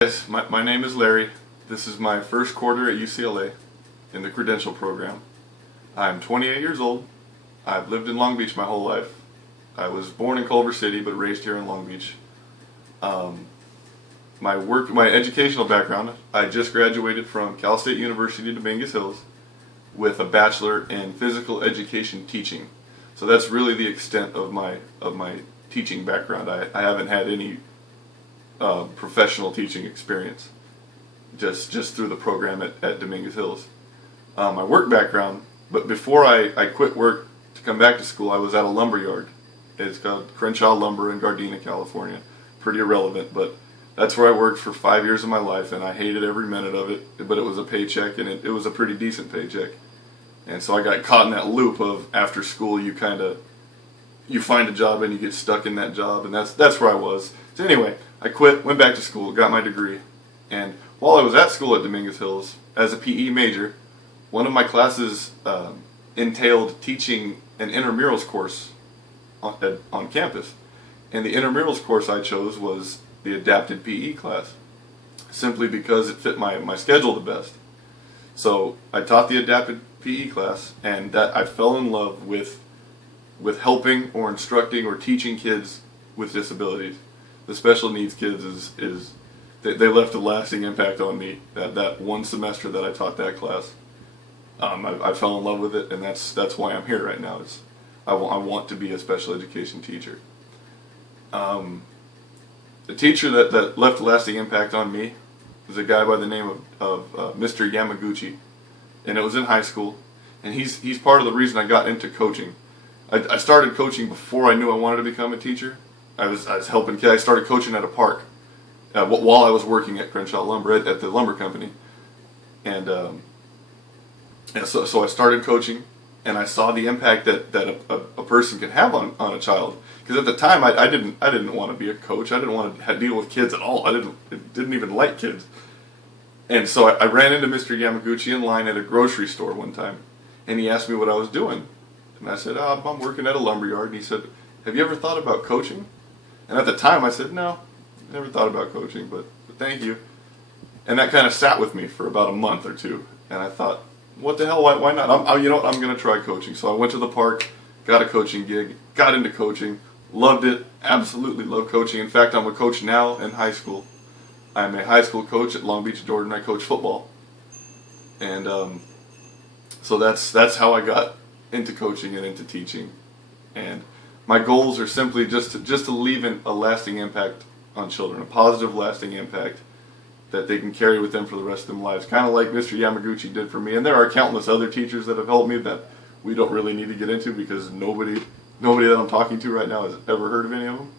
Yes, my name is Larry. This is my first quarter at UCLA in the credential program. I'm 28 years old. I've lived in Long Beach my whole life. I was born in Culver City but raised here in Long Beach. My educational background, I just graduated from Cal State University Dominguez Hills with a bachelor in physical education teaching. So that's really the extent of my teaching background. I haven't had any professional teaching experience, just through the program at Dominguez Hills. My work background, but before I quit work to come back to school, I was at a lumber yard. It's called Crenshaw Lumber in Gardena, California. Pretty irrelevant, but that's where I worked for 5 years of my life, and I hated every minute of it, but it was a paycheck, and it was a pretty decent paycheck. And so I got caught in that loop of after school you find a job and you get stuck in that job, and that's where I was. So anyway, I quit, went back to school, got my degree, and while I was at school at Dominguez Hills as a PE major, one of my classes entailed teaching an intramurals course on campus. And the intramurals course I chose was the adapted PE class, simply because it fit my schedule the best. So I taught the adapted PE class, and that I fell in love with helping or instructing or teaching kids with disabilities. The special needs kids they left a lasting impact on me. That one semester that I taught that class, I fell in love with it, and that's why I'm here right now. I want to be a special education teacher. The teacher that left a lasting impact on me was a guy by the name of Mr. Yamaguchi, and it was in high school, and he's part of the reason I got into coaching. I started coaching before I knew I wanted to become a teacher. I was helping kids. I started coaching at a park while I was working at Crenshaw Lumber at the lumber company, and so I started coaching, and I saw the impact that a person can have on a child. Because at the time I didn't want to be a coach. I didn't want to deal with kids at all. I didn't even like kids. And so I ran into Mr. Yamaguchi in line at a grocery store one time, and he asked me what I was doing. And I said, I'm working at a lumber yard. And he said, have you ever thought about coaching? And at the time I said, no, never thought about coaching, but thank you. And that kind of sat with me for about a month or two. And I thought, what the hell, why not? You know what, I'm going to try coaching. So I went to the park, got a coaching gig, got into coaching, loved it, absolutely love coaching. In fact, I'm a coach now in high school. I'm a high school coach at Long Beach Jordan. I coach football. And so that's how I got into coaching and into teaching. And my goals are simply just to leave a lasting impact on children, a positive lasting impact that they can carry with them for the rest of their lives, kind of like Mr. Yamaguchi did for me. And there are countless other teachers that have helped me that we don't really need to get into, because nobody that I'm talking to right now has ever heard of any of them.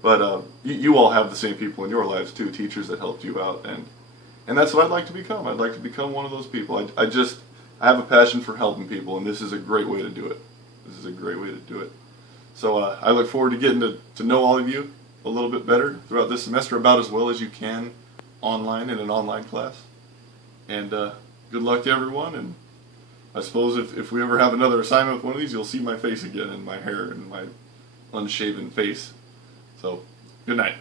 But you all have the same people in your lives too, teachers that helped you out, and that's what I'd like to become. I'd like to become one of those people. I have a passion for helping people, and this is a great way to do it. This is a great way to do it. So I look forward to getting to know all of you a little bit better throughout this semester, about as well as you can online in an online class. And good luck to everyone, and I suppose if we ever have another assignment with one of these, you'll see my face again, and my hair and my unshaven face. So, good night.